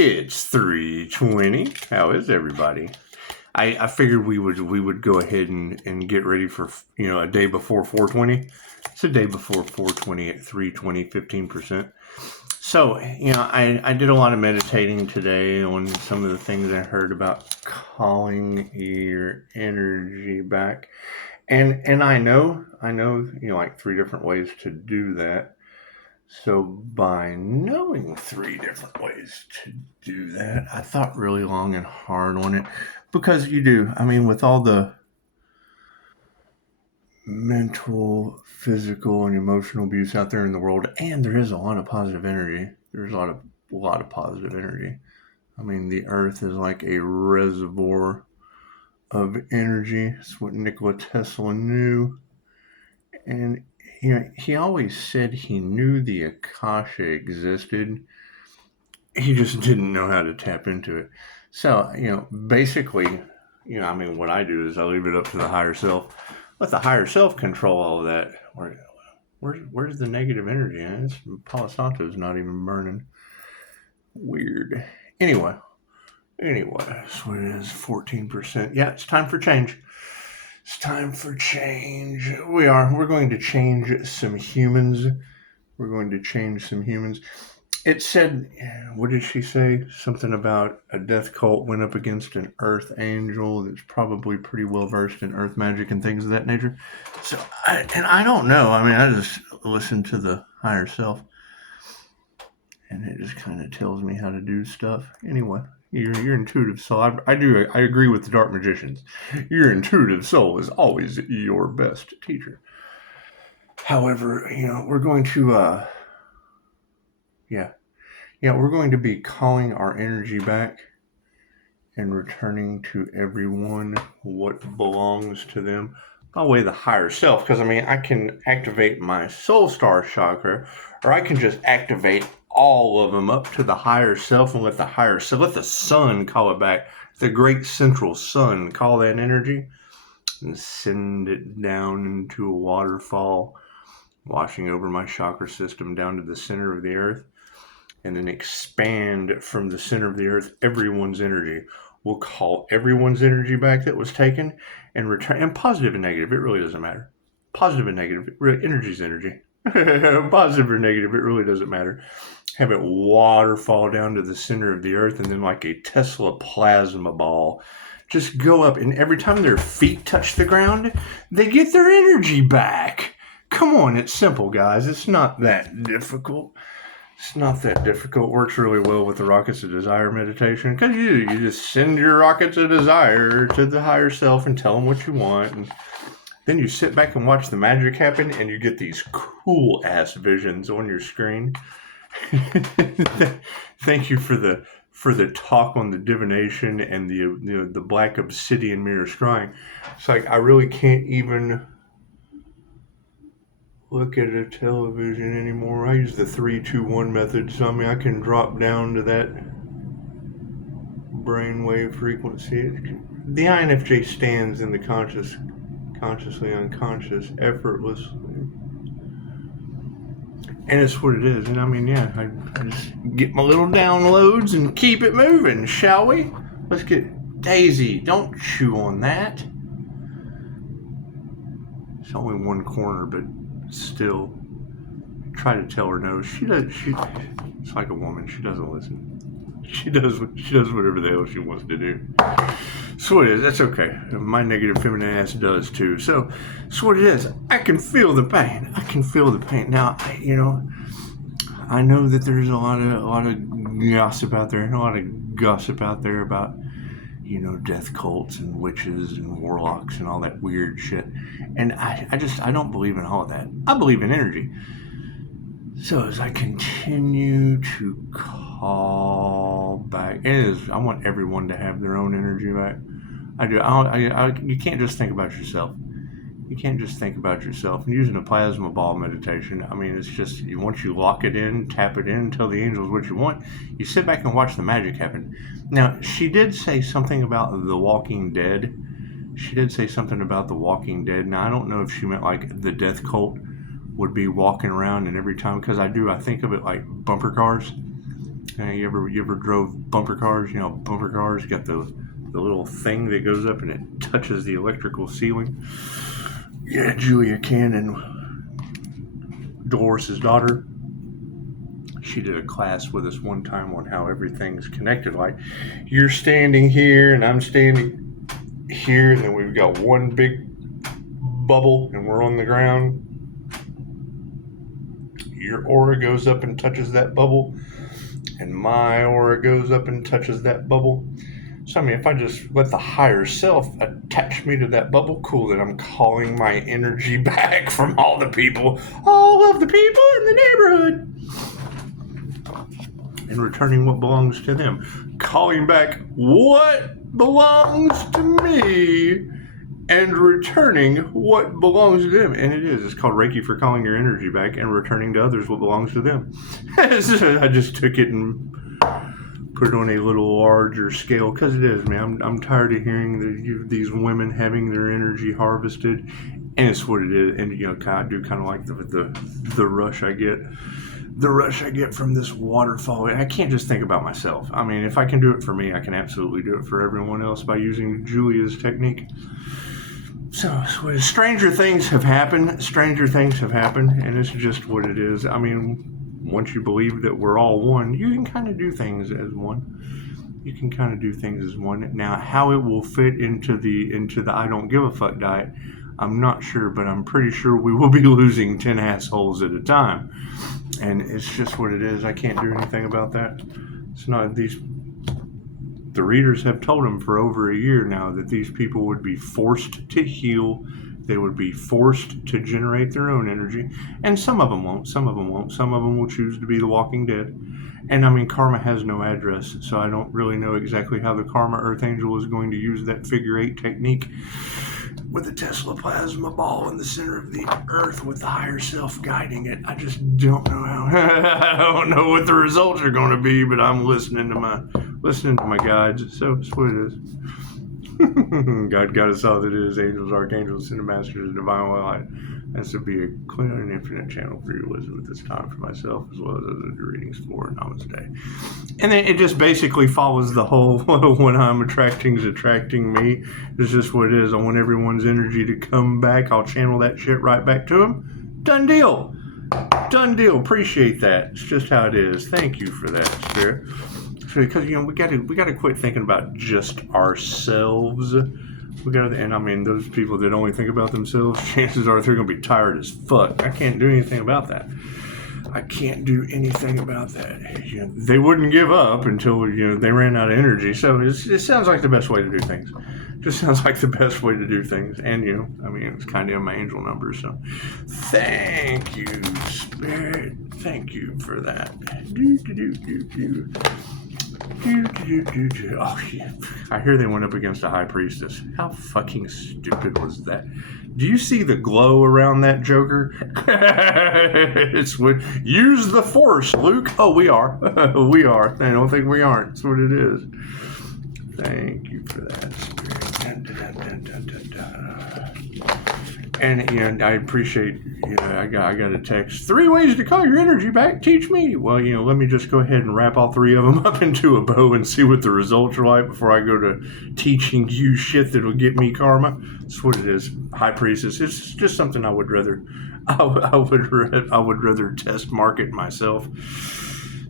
It's 3:20. How is everybody? I figured we would go ahead and get ready for, a day before 420. It's a day before 420 at 3:20, 15%. So, I did a lot of meditating today on some of the things I heard about calling your energy back. And I know, like 3 different ways to do that. So by knowing 3 different ways to do that, I thought really long and hard on it, because you do. I mean, with all the mental, physical, and emotional abuse out there in the world, and there is a lot of positive energy. There's a lot of positive energy. I mean, the earth is like a reservoir of energy. That's what Nikola Tesla knew. And he always said he knew the Akasha existed. He just didn't know how to tap into it. So, basically, what I do is I leave it up to the higher self. Let the higher self control all of that. Where's the negative energy? Palo Santo's not even burning. Weird. Anyway, that's what it is, 14%. Yeah, it's time for change. It's time for change. We're going to change some humans. It said, what did she say? Something about a death cult went up against an earth angel that's probably pretty well versed in earth magic and things of that nature. So, I don't know. I mean, I just listen to the higher self, and it just kind of tells me how to do stuff. Anyway, your intuitive soul. I agree with the dark magicians. Your intuitive soul is always your best teacher. However, we're going to we're going to be calling our energy back and returning to everyone what belongs to them by way of the higher self. Because, I can activate my soul star chakra, or I can just activate all of them up to the higher self and let the sun call it back. The great central sun, call that energy and send it down into a waterfall, washing over my chakra system down to the center of the earth, and then expand from the center of the earth everyone's energy. We'll call everyone's energy back that was taken and return, and positive and negative, it really doesn't matter. Positive and negative, energy's energy. Positive or negative, it really doesn't matter. Have it waterfall down to the center of the earth, and then like a Tesla plasma ball, just go up, and every time their feet touch the ground, they get their energy back. Come on, it's simple, guys. It's not that difficult. It works really well with the Rockets of Desire meditation, because you just send your Rockets of Desire to the higher self and tell them what you want, and then you sit back and watch the magic happen, and you get these cool ass visions on your screen. Thank you for the talk on the divination and the black obsidian mirror scrying. It's like I really can't even look at a television anymore. I use the 3-2-1 method, so I can drop down to that brainwave frequency. The INFJ stands in the consciously unconscious, effortlessly. And it's what it is. And I just get my little downloads and keep it moving, shall we? Let's get Daisy. Don't chew on that. It's only one corner, but still, try to tell her no. It's like a woman. She doesn't listen. She does whatever the hell she wants to do. So it is. That's okay. My negative feminine ass does too. So what it is. I can feel the pain. Now, I know that there's a lot of gossip out there, about death cults and witches and warlocks and all that weird shit. And I don't believe in all of that. I believe in energy. So as I continue to call back, I want everyone to have their own energy back. I do. You can't just think about yourself. And using a plasma ball meditation, it's just, once you lock it in, tap it in, tell the angels what you want, you sit back and watch the magic happen. Now, she did say something about The Walking Dead. Now, I don't know if she meant like the death cult would be walking around, and every time, because I think of it like bumper cars. You ever drove bumper cars? You know, bumper cars got the little thing that goes up and it touches the electrical ceiling. Yeah, Julia Cannon, Dolores' daughter, she did a class with us one time on how everything's connected. Like, you're standing here and I'm standing here, and then we've got one big bubble and we're on the ground. Your aura goes up and touches that bubble, and my aura goes up and touches that bubble. So, I mean, if I just let the higher self attach me to that bubble, cool, then I'm calling my energy back from all of the people in the neighborhood, and returning what belongs to them. Calling back what belongs to me, and returning what belongs to them. And it's called Reiki for calling your energy back and returning to others what belongs to them. I just took it and put it on a little larger scale, because it is, man. I'm tired of hearing these women having their energy harvested, and it's what it is. And, you know, I do kind of like the rush I get. The rush I get from this waterfall. I can't just think about myself. I mean, if I can do it for me, I can absolutely do it for everyone else by using Julia's technique. So, stranger things have happened, and it's just what it is. I mean, once you believe that we're all one, you can kind of do things as one. Now, how it will fit into the I don't give a fuck diet, I'm not sure, but I'm pretty sure we will be losing 10 assholes at a time. And it's just what it is. I can't do anything about that. It's not the readers have told them for over a year now that these people would be forced to heal. They would be forced to generate their own energy. And some of them won't. Some of them will choose to be the Walking Dead. And I mean, karma has no address, so I don't really know exactly how the Karma Earth Angel is going to use that figure 8 technique with a Tesla plasma ball in the center of the earth with the higher self guiding it. I just don't know how. I don't know what the results are going to be, but I'm listening to my guides. So it's what it is. God us all that is, angels, archangels, cinemasters, divine light. This would be a clear and infinite channel for you to listen at this time for myself, as well as other readings for Namaste. And then it just basically follows the whole when I'm attracting is attracting me. It's just what it is. I want everyone's energy to come back. I'll channel that shit right back to them. Done deal. Appreciate that. It's just how it is. Thank you for that, Spirit. Because, you know, we got to quit thinking about just ourselves. And I mean, those people that only think about themselves, chances are they're going to be tired as fuck. I can't do anything about that. You know, they wouldn't give up until, you know, they ran out of energy. So it sounds like the best way to do things. Just sounds like the best way to do things. And, you know, I mean, it's kind of in my angel numbers. So thank you, Spirit. Thank you for that. Oh, yeah. I hear they went up against a high priestess. How fucking stupid was that? Do you see the glow around that Joker? It's what, use the Force, Luke. Oh, we are. We are. I don't think we aren't. That's what it is. Thank you for that, Spirit. And, you know, I appreciate, you know, I got a text. 3 ways to call your energy back. Teach me. Well, you know, let me just go ahead and wrap all 3 of them up into a bow and see what the results are like before I go to teaching you shit that'll get me karma. That's what it is. High priestess. It's just something I would rather test market myself.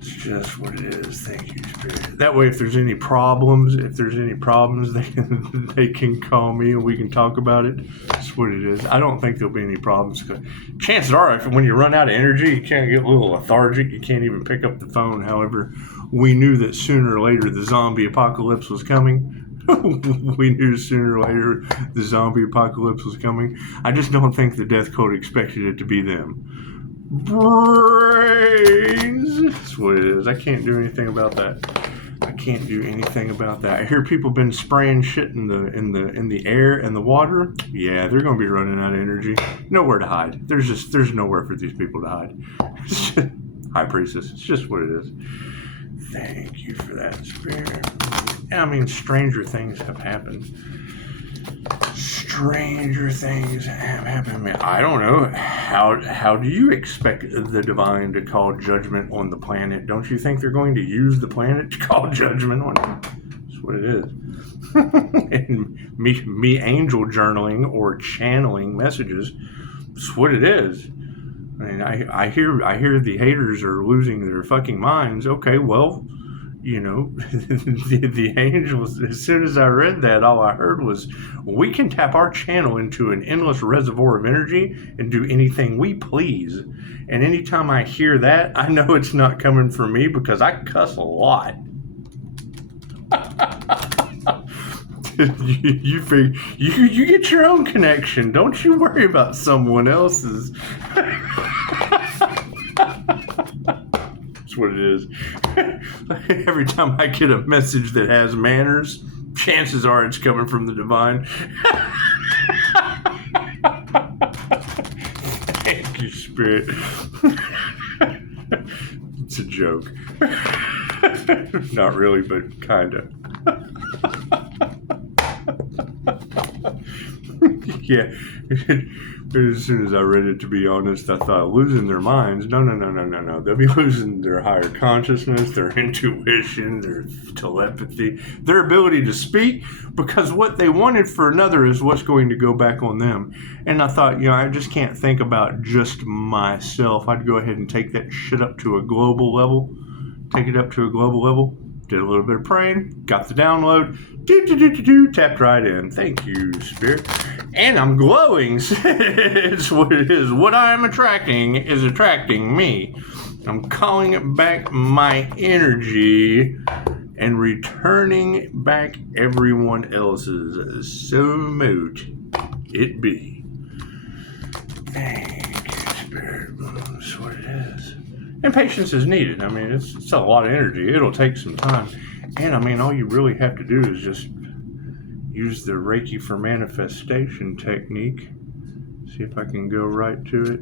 It's just what it is. Thank you, Spirit. That way, if there's any problems, they can call me and we can talk about it. That's what it is. I don't think there'll be any problems. Chances are, when you run out of energy, you can't get a little lethargic. You can't even pick up the phone. However, we knew that sooner or later the zombie apocalypse was coming. I just don't think the Death Code expected it to be them. Brains. That's what it is. I can't do anything about that. I hear people been spraying shit in the air and the water. Yeah, they're gonna be running out of energy. Nowhere to hide. There's nowhere for these people to hide. High priestess. It's just what it is. Thank you for that, Spirit. I mean, stranger things have happened. Stranger things have happened. Man, I don't know. How do you expect the divine to call judgment on the planet? Don't you think they're going to use the planet to call judgment on it? That's what it is. And me angel journaling or channeling messages. That's what it is. I mean, I hear the haters are losing their fucking minds. Okay, well, you know, the angels, as soon as I read that, all I heard was, we can tap our channel into an endless reservoir of energy and do anything we please. And anytime I hear that, I know it's not coming from me, because I cuss a lot. You get your own connection. Don't you worry about someone else's. That's what it is. Every time I get a message that has manners, chances are it's coming from the divine. Thank you, Spirit. It's a joke. Not really, but kinda. Yeah. As soon as I read it, to be honest, I thought, losing their minds. No. They'll be losing their higher consciousness, their intuition, their telepathy, their ability to speak, because what they wanted for another is what's going to go back on them. And I thought, I just can't think about just myself. I'd go ahead and take that shit up to a global level. Take it up to a global level. Did a little bit of praying, got the download, tapped right in. Thank you, Spirit. And I'm glowing. It's what it is. What I'm attracting is attracting me. I'm calling back my energy and returning back everyone else's. So mote it be. Thank you, Spirit. That's what it is. And patience is needed. I mean, it's a lot of energy. It'll take some time. And I mean, all you really have to do is just use the Reiki for manifestation technique. See if I can go right to it.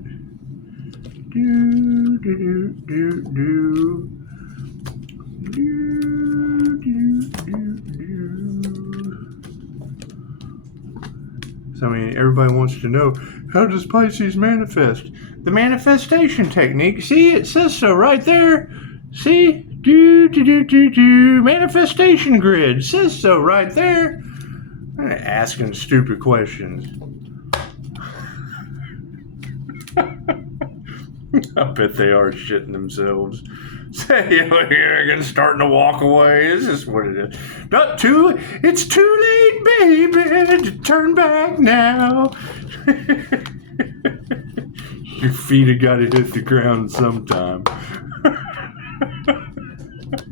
So, I mean, everybody wants to know, how does Pisces manifest? The manifestation technique. See, it says so right there. See? Manifestation grid. Says so right there. I'm asking stupid questions. I bet they are shitting themselves. Say, you're starting to walk away. This is what it is. It's too late, baby, to turn back now. Your feet have got to hit the ground sometime.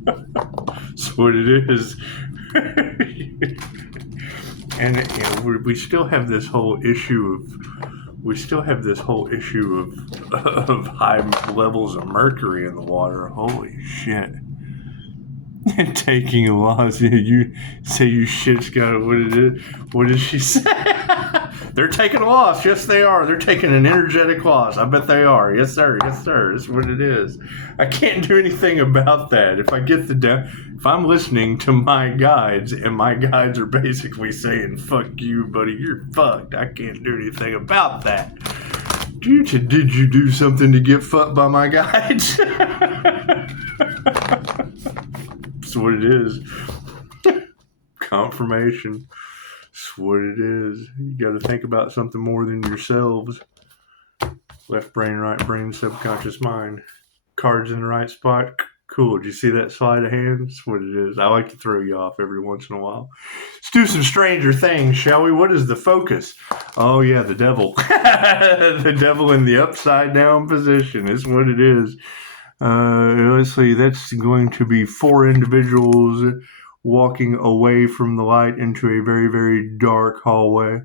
That's what it is. And we still have this whole issue of high levels of mercury in the water. Holy shit. And taking a loss. You say you shit's got what it is. What did she say? They're taking a loss. Yes, they are. They're taking an energetic loss. I bet they are. Yes, sir. Yes, sir. That's what it is. I can't do anything about that. If I'm listening to my guides, and my guides are basically saying, fuck you, buddy, you're fucked. I can't do anything about that. Did you do something to get fucked by my guides? That's what it is. Confirmation. That's what it is. You got to think about something more than yourselves. Left brain, right brain, subconscious mind. Cards in the right spot. Cool. Did you see that sleight of hand? That's what it is. I like to throw you off every once in a while. Let's do some stranger things, shall we? What is the focus? Oh, yeah, the devil. The devil in the upside down position is what it is. Let's see. That's going to be 4 individuals walking away from the light into a very, very dark hallway,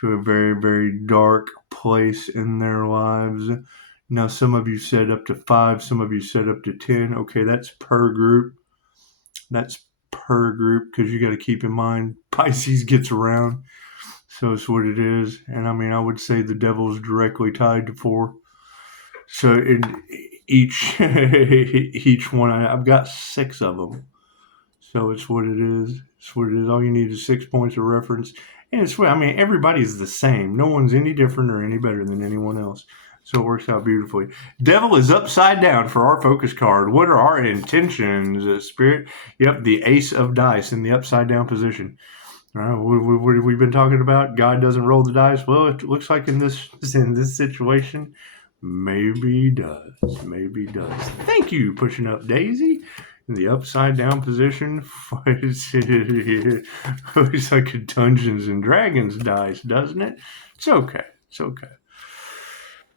to a very, very dark place in their lives. Now, some of you said up to 5, some of you said up to 10. Okay, that's per group. That's per group, because you got to keep in mind, Pisces gets around. So it's what it is. And I mean, I would say the devil's directly tied to 4. So each one, I've got 6 of them. So it's what it is. It's what it is. All you need is 6 points of reference. And it's, I mean, everybody's the same. No one's any different or any better than anyone else. So it works out beautifully. Devil is upside down for our focus card. What are our intentions, Spirit? Yep, the ace of dice in the upside down position. What have we been talking about? God doesn't roll the dice. Well, it looks like in this situation, maybe he does. Maybe he does. Thank you, pushing up Daisy. In the upside down position, looks like a Dungeons and Dragons dice, doesn't it? It's okay. It's okay.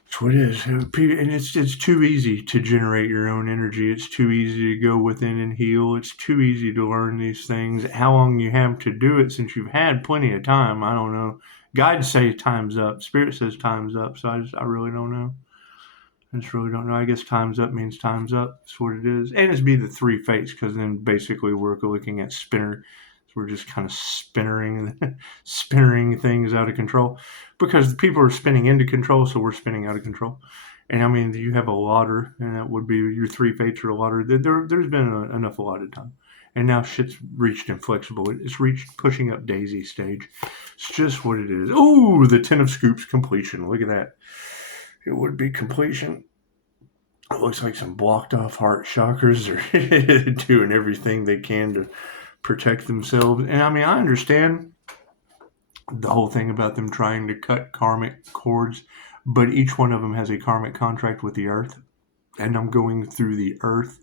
That's what it is. And it's too easy to generate your own energy. It's too easy to go within and heal. It's too easy to learn these things. How long you have to do it since you've had plenty of time, I don't know. Guides say time's up. Spirit says time's up. So I really don't know. I just really don't know. I guess time's up means time's up. That's what it is. And it's be the three fates, because then basically we're looking at spinner. So we're just kind of spinning things out of control, because the people are spinning into control, so we're spinning out of control. And I mean, you have a lotter, and that would be your three fates are a lotter. There's been enough allotted time. And now shit's reached inflexible. It's reached pushing up Daisy stage. It's just what it is. Ooh, the 10 of scoops completion. Look at that. It would be completion. It looks like some blocked off heart chakras are doing everything they can to protect themselves. And I mean, I understand the whole thing about them trying to cut karmic cords, but each one of them has a karmic contract with the earth. And I'm going through the earth.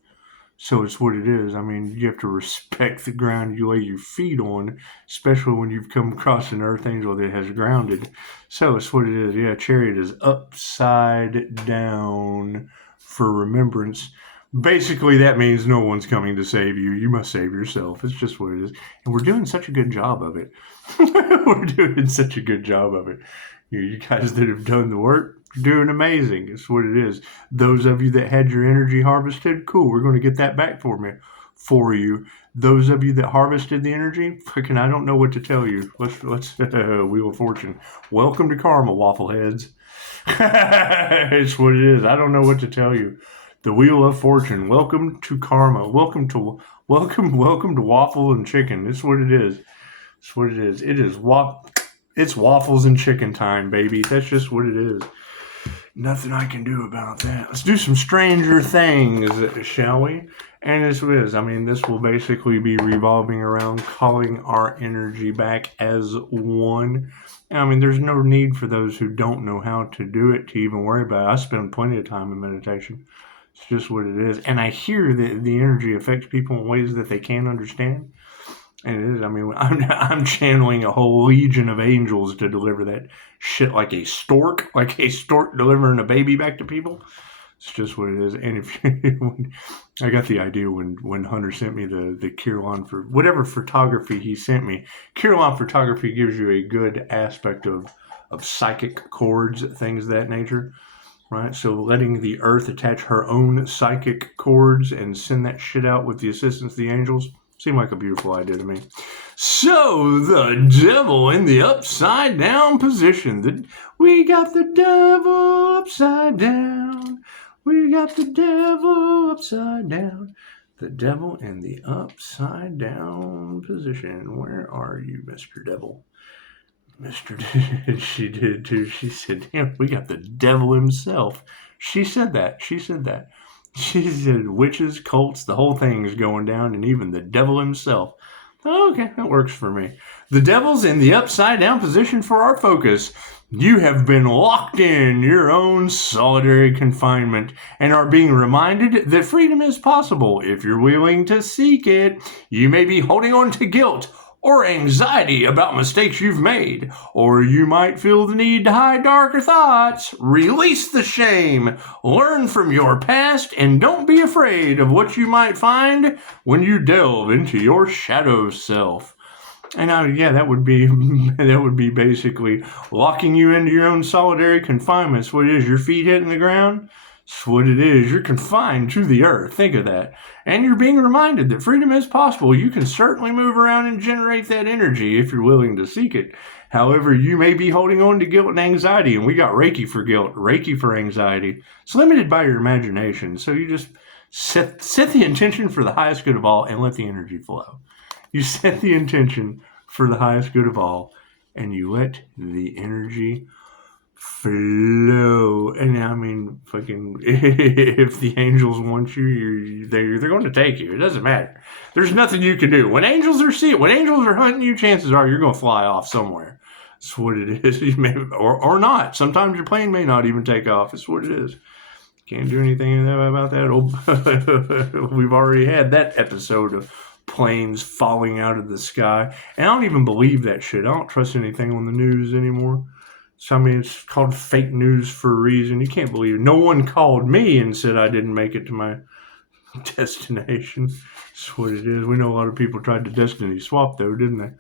So it's what it is. I mean, you have to respect the ground you lay your feet on, especially when you've come across an earth angel that has grounded. So it's what it is. Yeah, Chariot is upside down for remembrance. Basically, that means no one's coming to save you. You must save yourself. It's just what it is. And we're doing such a good job of it. We're doing such a good job of it. You guys that have done the work, you're doing amazing. It's what it is. Those of you that had your energy harvested, cool. We're going to get that back for you. Those of you that harvested the energy, fucking, I don't know what to tell you. Let's Wheel of Fortune. Welcome to karma, waffleheads. It's what it is. I don't know what to tell you. The Wheel of Fortune. Welcome to karma. Welcome to waffle and chicken. It's what it is. It's what it is. It's waffles and chicken time, baby. That's just what it is. Nothing I can do about that. Let's do some stranger things, shall we? And this is, I mean, this will basically be revolving around calling our energy back as one. I mean, there's no need for those who don't know how to do it to even worry about it. I spend plenty of time in meditation. It's just what it is. And I hear that the energy affects people in ways that they can't understand. And it is. I mean, I'm channeling a whole legion of angels to deliver that shit like a stork delivering a baby back to people. It's just what it is. And if I got the idea when Hunter sent me the Kirlian for whatever photography he sent me. Kirlian photography gives you a good aspect of psychic cords, things of that nature. Right, so letting the earth attach her own psychic cords and send that shit out with the assistance of the angels seemed like a beautiful idea to me. So the devil in the upside down position. We got the devil upside down. We got the devil upside down. The devil in the upside down position. Where are you, Mr. Devil? She did too. She said, damn, we got the devil himself. She said that. She said witches, cults, the whole thing is going down, and even the devil himself. Okay, that works for me. The devil's in the upside down position for our focus. You have been locked in your own solitary confinement and are being reminded that freedom is possible if you're willing to seek it. You may be holding on to guilt or anxiety about mistakes you've made, or you might feel the need to hide darker thoughts. Release the shame, learn from your past, and don't be afraid of what you might find when you delve into your shadow self. And that would be basically locking you into your own solitary confinement. It's what it is. Your feet hitting the ground. It's what it is. You're confined to the earth. Think of that. And you're being reminded that freedom is possible. You can certainly move around and generate that energy if you're willing to seek it. However, you may be holding on to guilt and anxiety, and we got Reiki for guilt, Reiki for anxiety. It's limited by your imagination. So you just set the intention for the highest good of all and let the energy flow. You set the intention for the highest good of all and you let the energy flow. And I mean, fucking, if the angels want you, they're going to take you. It doesn't matter. There's nothing you can do. When angels are hunting you, chances are you're going to fly off somewhere. That's what it is. You may, or not. Sometimes your plane may not even take off. It's what it is. Can't do anything about that. We've already had that episode of planes falling out of the sky. And I don't even believe that shit. I don't trust anything on the news anymore. So, I mean, it's called fake news for a reason. You can't believe it. No one called me and said I didn't make it to my destination. That's what it is. We know a lot of people tried to destiny swap, though, didn't they?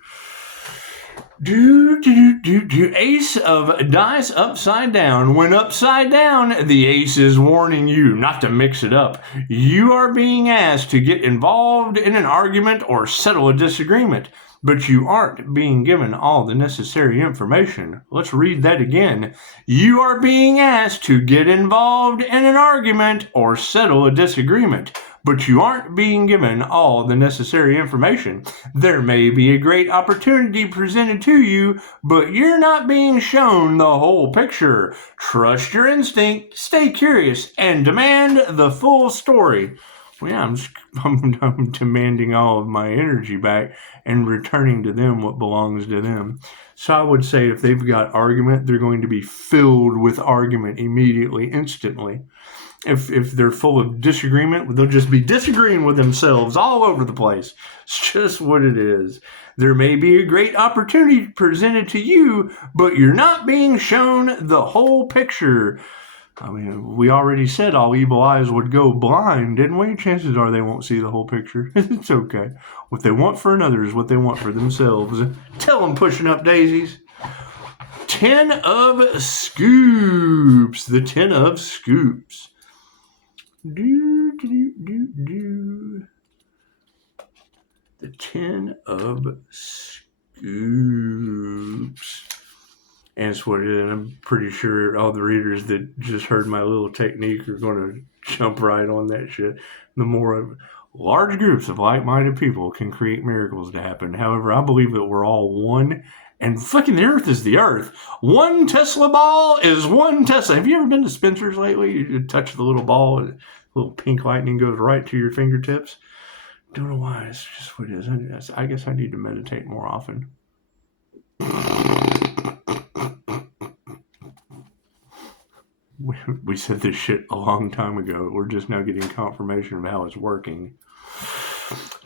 Ace of dice upside down. When upside down, the ace is warning you not to mix it up. You are being asked to get involved in an argument or settle a disagreement, but you aren't being given all the necessary information. Let's read that again. You are being asked to get involved in an argument or settle a disagreement, but you aren't being given all the necessary information. There may be a great opportunity presented to you, but you're not being shown the whole picture. Trust your instinct, stay curious, and demand the full story. Well, yeah, I'm demanding all of my energy back and returning to them what belongs to them. So I would say if they've got argument, they're going to be filled with argument immediately, instantly. If they're full of disagreement, they'll just be disagreeing with themselves all over the place. It's just what it is. There may be a great opportunity presented to you, but you're not being shown the whole picture. I mean, we already said all evil eyes would go blind, didn't we? Chances are they won't see the whole picture. It's okay. What they want for another is what they want for themselves. Tell them pushing up daisies. 10 of Scoops. The 10 of Scoops. The 10 of Scoops. And it's what it is. And I'm pretty sure all the readers that just heard my little technique are going to jump right on that shit. The more large groups of like-minded people can create miracles to happen. However, I believe that we're all one. And fucking the earth is the earth. One Tesla ball is one Tesla. Have you ever been to Spencer's lately? You touch the little ball and little pink lightning goes right to your fingertips. Don't know why. It's just what it is. I guess I need to meditate more often. We said this shit a long time ago. We're just now getting confirmation of how it's working.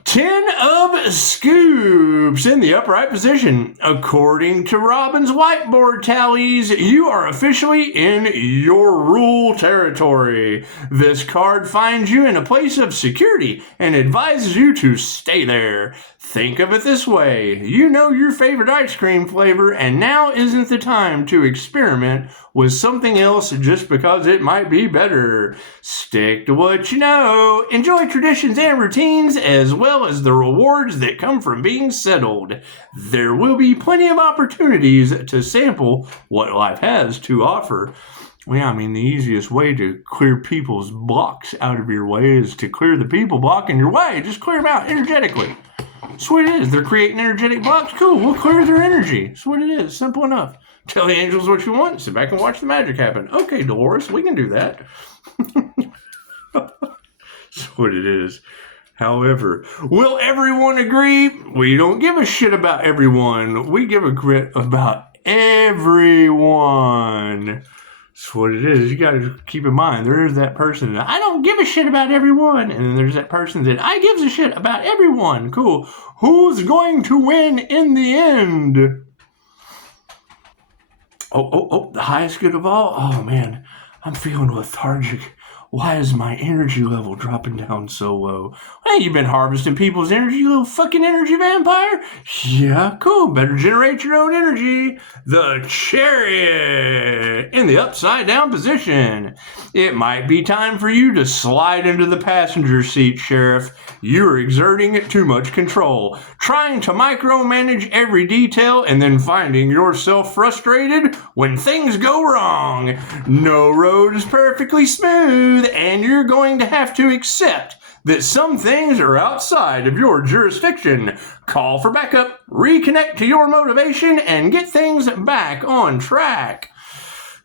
10 of Scoops in the upright position. According to Robin's whiteboard tallies, you are officially in your rule territory. This card finds you in a place of security and advises you to stay there. Think of it this way. You know your favorite ice cream flavor, and now isn't the time to experiment with something else just because it might be better. Stick to what you know. Enjoy traditions and routines as well as the rewards that come from being settled. There will be plenty of opportunities to sample what life has to offer. Well, yeah, I mean, the easiest way to clear people's blocks out of your way is to clear the people blocking your way. Just clear them out energetically. That's what it is. They're creating energetic blocks. Cool. We'll clear their energy. That's what it is. Simple enough. Tell the angels what you want. Sit back and watch the magic happen. Okay, Dolores, we can do that. That's what it is. However, will everyone agree? We don't give a shit about everyone. We give a grit about everyone. That's what it is. You got to keep in mind, there is that person that I don't give a shit about everyone. And then there's that person that I gives a shit about everyone. Cool. Who's going to win in the end? Oh, the highest good of all? Oh, man, I'm feeling lethargic. Why is my energy level dropping down so low? Hey, you've been harvesting people's energy, you little fucking energy vampire? Yeah, cool. Better generate your own energy. The Chariot in the upside down position. It might be time for you to slide into the passenger seat, Sheriff. You're exerting too much control, trying to micromanage every detail and then finding yourself frustrated when things go wrong. No road is perfectly smooth, and you're going to have to accept that some things are outside of your jurisdiction. Call for backup, reconnect to your motivation, and get things back on track.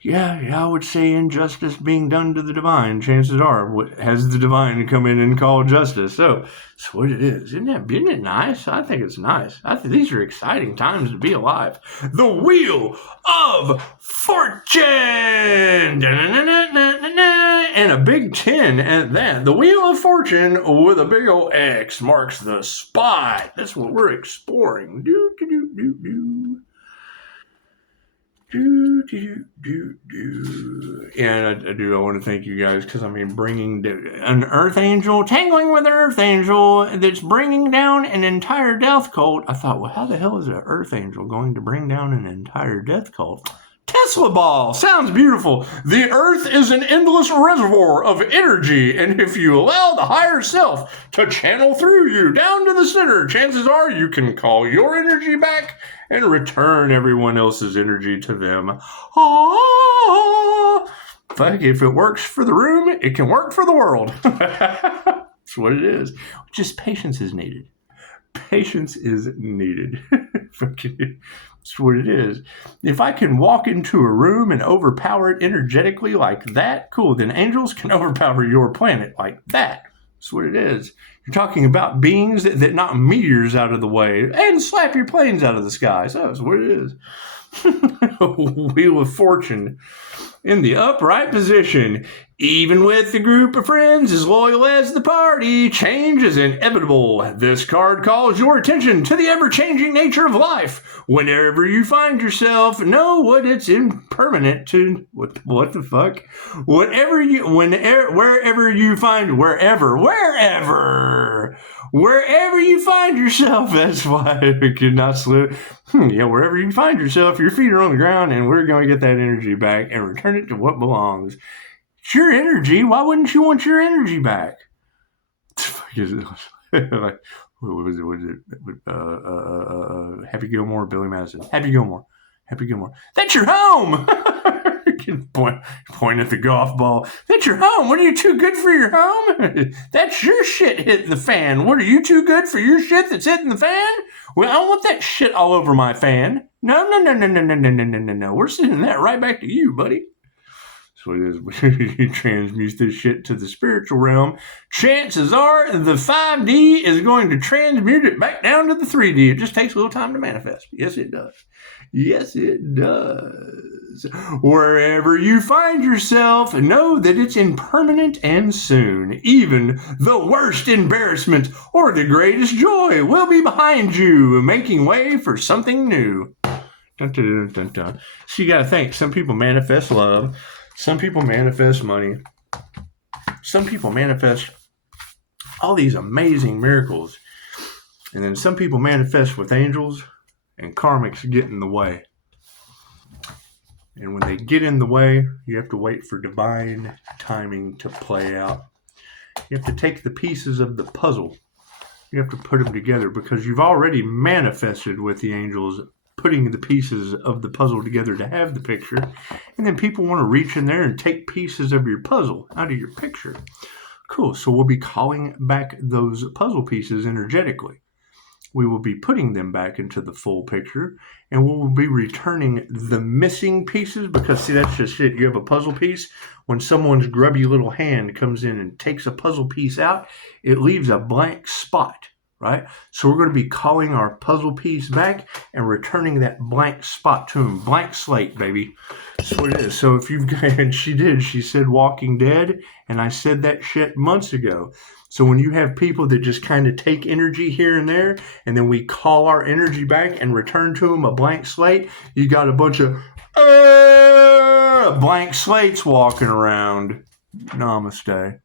Yeah, I would say injustice being done to the divine, chances are, has the divine come in and call justice. So that's what it is. Isn't it nice? I think it's nice. I think these are exciting times to be alive. The Wheel of Fortune! And a big 10 at that. The Wheel of Fortune with a big old X marks the spot. That's what we're exploring. And I want to thank you guys because bringing an Earth Angel, tangling with an Earth Angel that's bringing down an entire death cult. I thought, well, how the hell is an Earth Angel going to bring down an entire death cult? Tesla ball sounds beautiful. The Earth is an endless reservoir of energy, and if you allow the higher self to channel through you down to the center, chances are you can call your energy back and return everyone else's energy to them. Fuck, if it works for the room, it can work for the world. That's what it is. Just patience is needed. Patience is needed. That's what it is. If I can walk into a room and overpower it energetically like that, cool, then angels can overpower your planet like that. That's what it is. You're talking about beings that knock meteors out of the way and slap your planes out of the sky. So that's what it is. Wheel of Fortune in the upright position. Even with the group of friends as loyal as the party, change is inevitable. This card calls your attention to the ever-changing nature of life. Whenever you find yourself, know what it's impermanent to. What the fuck? Wherever you find yourself, that's why I could not slip. Wherever you find yourself, your feet are on the ground, and we're going to get that energy back and return it to what belongs. It's your energy. Why wouldn't you want your energy back? What was it? Happy Gilmore, Billy Madison. Happy Gilmore. That's your home. Point at the golf ball. That's your home. What, are you too good for your home? That's your shit hitting the fan. What, are you too good for your shit that's hitting the fan? Well, I don't want that shit all over my fan. No. We're sending that right back to you, buddy. So it is. You transmute this shit to the spiritual realm. Chances are the 5D is going to transmute it back down to the 3D. It just takes a little time to manifest. Yes, it does. Wherever you find yourself, know that it's impermanent and soon. Even the worst embarrassment or the greatest joy will be behind you, making way for something new. Dun, dun, dun, dun, dun. So you got to think. Some people manifest love. Some people manifest money. Some people manifest all these amazing miracles. And then some people manifest with angels, and karmics get in the way. And when they get in the way, you have to wait for divine timing to play out. You have to take the pieces of the puzzle. You have to put them together because you've already manifested with the angels putting the pieces of the puzzle together to have the picture. And then people want to reach in there and take pieces of your puzzle out of your picture. Cool. So we'll be calling back those puzzle pieces energetically. We will be putting them back into the full picture, and we will be returning the missing pieces because, see, that's just it. You have a puzzle piece. When someone's grubby little hand comes in and takes a puzzle piece out, it leaves a blank spot, right? So we're going to be calling our puzzle piece back and returning that blank spot to him. Blank slate, baby. That's what it is. So if you've got, and she said Walking Dead, and I said that shit months ago. So when you have people that just kind of take energy here and there, and then we call our energy back and return to them a blank slate, you got a bunch of blank slates walking around. Namaste.